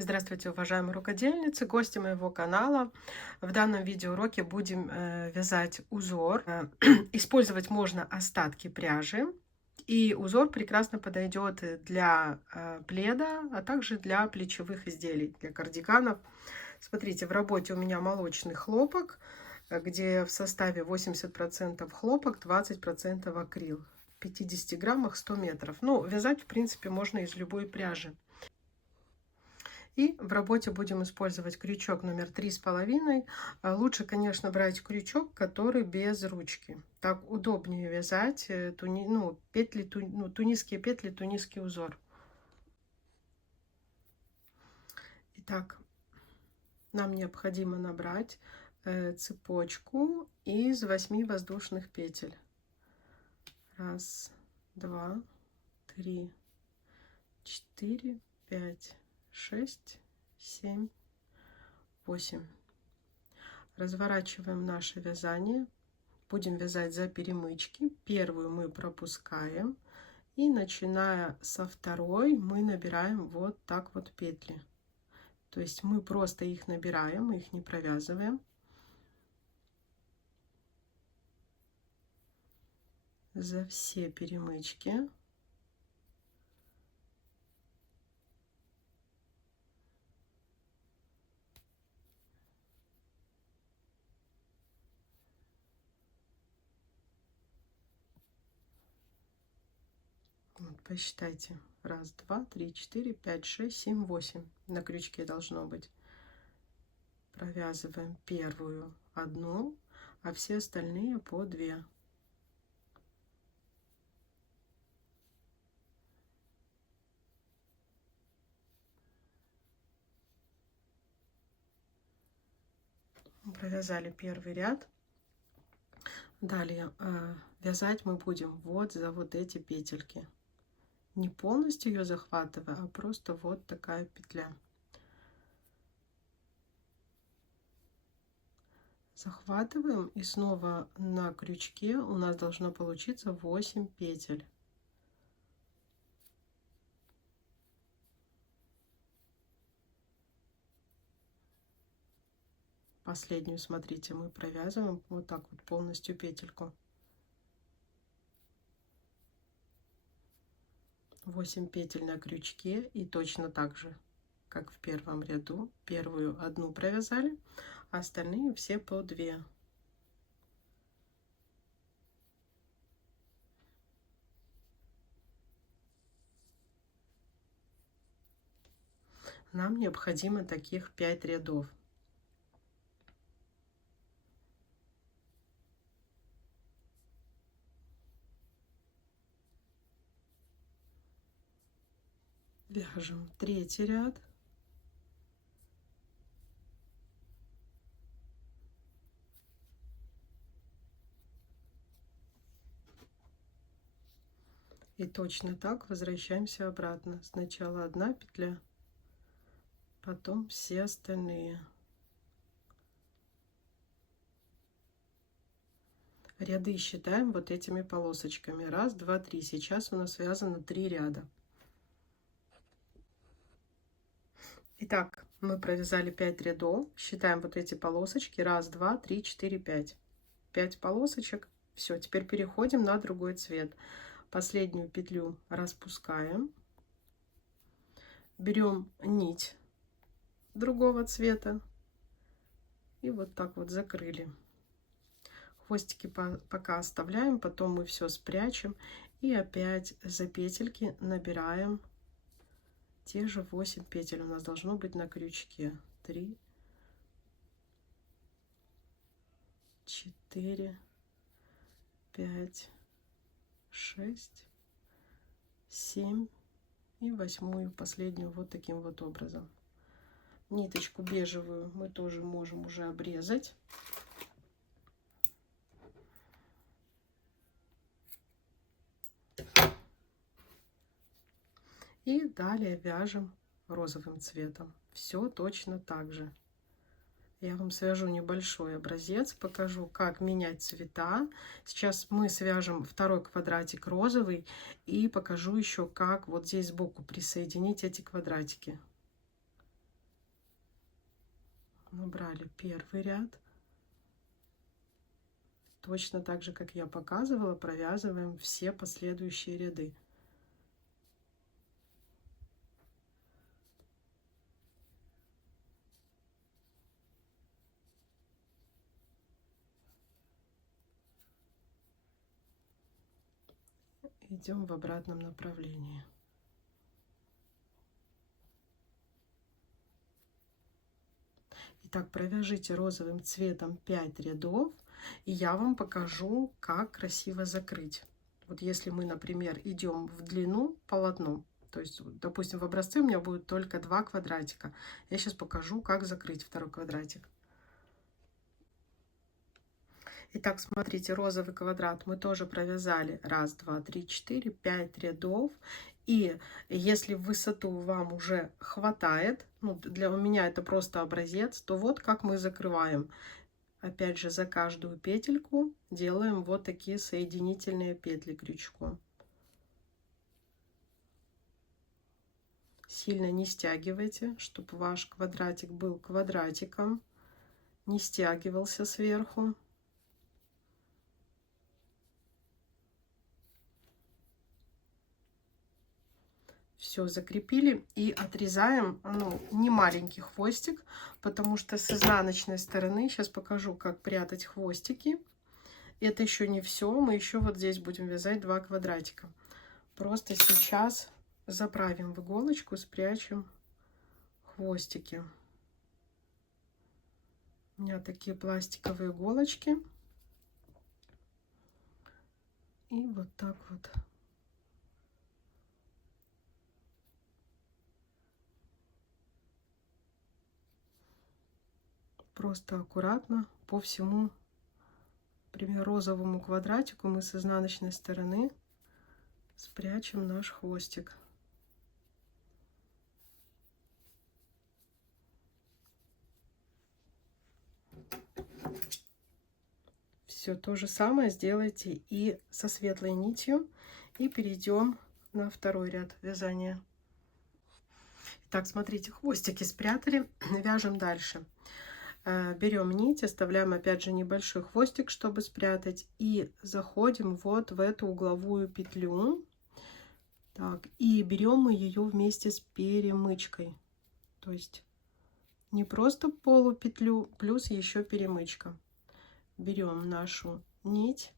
Здравствуйте, уважаемые рукодельницы, гости моего канала. В данном видеоуроке будем вязать узор. Использовать можно остатки пряжи. И узор прекрасно подойдет для пледа, а также для плечевых изделий, для кардиганов. Смотрите, в работе у меня молочный хлопок, где в составе 80% хлопок, 20% акрил. В 50 граммах 100 метров. Ну, вязать, в принципе, можно из любой пряжи. И в работе будем использовать крючок номер 3,5. Лучше, конечно, брать крючок, который без ручки. Так удобнее вязать петли, тунисские петли, тунисский узор. Итак, нам необходимо набрать цепочку из 8 воздушных петель. Раз, два, три, 4, 5, 6, 7, 8. Разворачиваем наше вязание. Будем вязать за перемычки. Первую мы пропускаем. И начиная со второй мы набираем вот так вот петли. То есть мы просто их набираем, мы их не провязываем. За все перемычки. Вот, посчитайте. Раз, два, три, 4, 5, 6, 7, 8. На крючке должно быть. Провязываем первую одну, а все остальные по 2. Провязали первый ряд. Далее вязать мы будем вот за вот эти петельки. Не полностью ее захватывая, а просто вот такая петля. Захватываем, и снова на крючке у нас должно получиться 8 петель. Последнюю, смотрите, мы провязываем вот так вот полностью петельку. 8 петель на крючке, и точно так же, как в первом ряду, первую одну провязали, а остальные все по 2. Нам необходимо таких 5 рядов. Вяжем третий ряд. И точно так возвращаемся обратно. Сначала одна петля, потом все остальные. Ряды считаем вот этими полосочками. Раз, два, три. Сейчас у нас связано 3 ряда. Итак, мы провязали 5 рядов. Считаем вот эти полосочки. Раз, два, три, 4, 5. 5 полосочек. Все, теперь переходим на другой цвет. Последнюю петлю распускаем. Берем нить другого цвета. И вот так вот закрыли. Хвостики пока оставляем, потом мы все спрячем. И опять за петельки набираем те же 8 петель. У нас должно быть на крючке. 3, 4, 5, 6, 7 и 8-ю, последнюю, вот таким вот образом. Ниточку бежевую мы тоже можем уже обрезать. И далее вяжем розовым цветом. Все точно так же. Я вам свяжу небольшой образец, покажу, как менять цвета. Сейчас мы свяжем второй квадратик розовый и покажу еще, как вот здесь сбоку присоединить эти квадратики. Набрали первый ряд. Точно так же, как я показывала, провязываем все последующие ряды. Идем в обратном направлении. Итак, провяжите розовым цветом 5 рядов, и я вам покажу, как красиво закрыть. Вот если мы, например, идем в длину полотном, то есть, допустим, в образце у меня будет только 2 квадратика. Я сейчас покажу, как закрыть второй квадратик. Итак, смотрите, розовый квадрат мы тоже провязали 1, 2, 3, 4, 5 рядов. И если в высоту вам уже хватает, ну, для меня это просто образец, то вот как мы закрываем. Опять же, за каждую петельку делаем вот такие соединительные петли крючком. Сильно не стягивайте, чтобы ваш квадратик был квадратиком, не стягивался сверху. Все, закрепили и отрезаем, ну, не маленький хвостик, потому что с изнаночной стороны, сейчас покажу, как прятать хвостики. Это еще не все, мы еще вот здесь будем вязать 2 квадратика. Просто сейчас заправим в иголочку, спрячем хвостики. У меня такие пластиковые иголочки. И вот так вот. Просто аккуратно по всему, например, розовому квадратику мы с изнаночной стороны спрячем наш хвостик. Все то же самое сделайте и со светлой нитью. И перейдем на второй ряд вязания. Так, смотрите, хвостики спрятали, вяжем дальше. Берем нить, оставляем опять же небольшой хвостик, чтобы спрятать, и заходим вот в эту угловую петлю. Так, и берем мы ее вместе с перемычкой, то есть не просто полупетлю, плюс еще перемычка. Берем нашу нить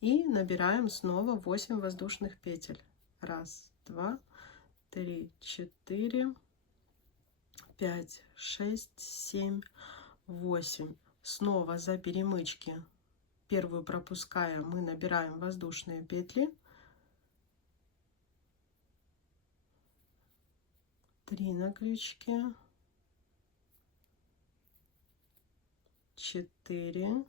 и набираем снова 8 воздушных петель. 1, 2, 3, 4, 5, 6, 7, 8. Снова за перемычки, первую пропуская, мы набираем воздушные петли. 3 на крючке, 4,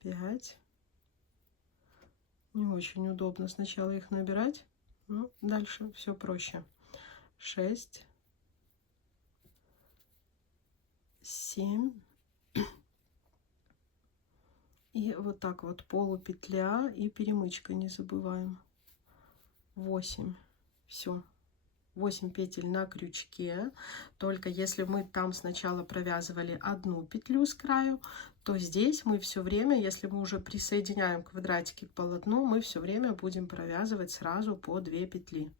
5. Не очень удобно сначала их набирать, но дальше все проще. 6, 7. И вот так вот полупетля и перемычка не забываем. 8. Все. 8 петель на крючке. Только если мы там сначала провязывали одну петлю с краю, то здесь мы все время, если мы уже присоединяем квадратики к полотну, мы все время будем провязывать сразу по 2 петли.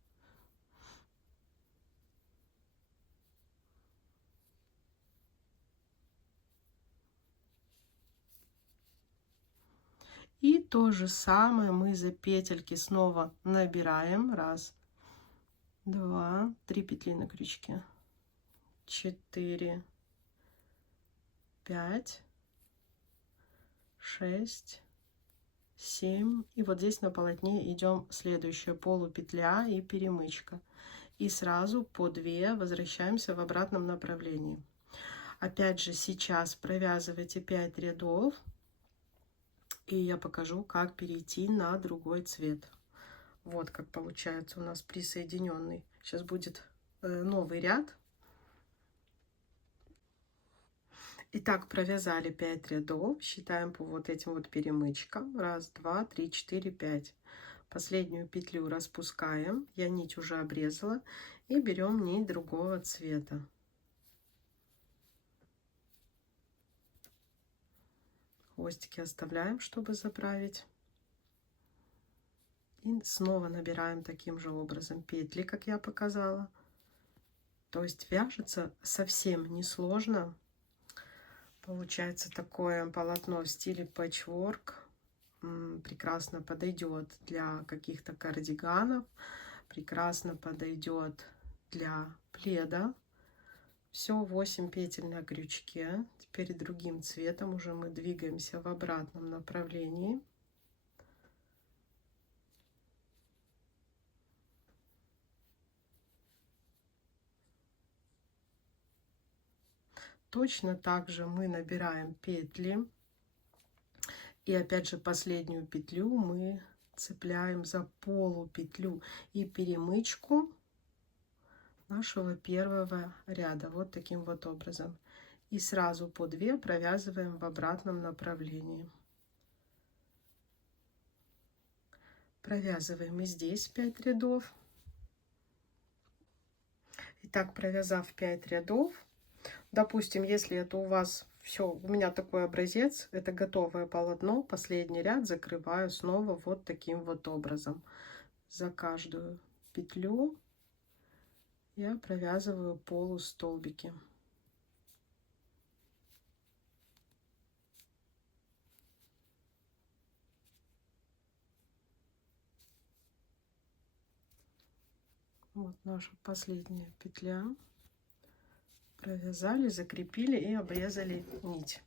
И то же самое мы за петельки снова набираем. 1, 2, 3 петли на крючке, 4, 5, 6, 7. И вот здесь на полотне идем следующая полупетля и перемычка. И сразу по 2 возвращаемся в обратном направлении. Опять же, сейчас провязывайте 5 рядов. И я покажу, как перейти на другой цвет. Вот как получается у нас присоединенный. Сейчас будет новый ряд. Итак, провязали 5 рядов. Считаем по вот этим вот перемычкам. 1, 2, 3, 4, 5. Последнюю петлю распускаем, я нить уже обрезала, и берем нить другого цвета. Хвостики оставляем, чтобы заправить. И снова набираем таким же образом петли, как я показала. То есть вяжется совсем несложно. Получается такое полотно в стиле пэтчворк. Прекрасно подойдет для каких-то кардиганов. Прекрасно подойдет для пледа. Все, 8 петель на крючке. Теперь другим цветом уже мы двигаемся в обратном направлении. Точно так же мы набираем петли. И опять же последнюю петлю мы цепляем за полупетлю и перемычку нашего первого ряда. Вот таким вот образом. И сразу по 2 провязываем в обратном направлении. Провязываем и здесь 5 рядов. Итак, провязав 5 рядов, допустим, если это у вас все, у меня такой образец, это готовое полотно, последний ряд закрываю снова вот таким вот образом. За каждую петлю я провязываю полустолбики. Вот наша последняя петля. Провязали, закрепили и обрезали нить.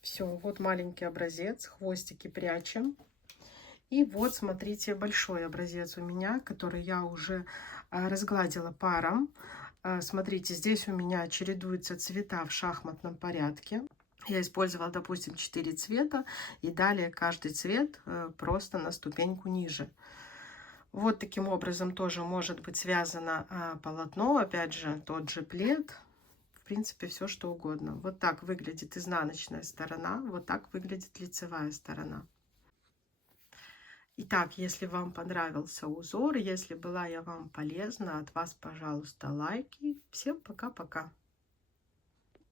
Все, вот маленький образец, хвостики прячем. И вот, смотрите, большой образец у меня, который я уже разгладила паром. Смотрите, здесь у меня чередуются цвета в шахматном порядке. Я использовала, допустим, 4 цвета, и далее каждый цвет просто на ступеньку ниже. Вот таким образом тоже может быть связано полотно, опять же, тот же плед. В принципе, все что угодно. Вот так выглядит изнаночная сторона, вот так выглядит лицевая сторона. Итак, если вам понравился узор, если была я вам полезна, от вас, пожалуйста, лайки. Всем пока-пока.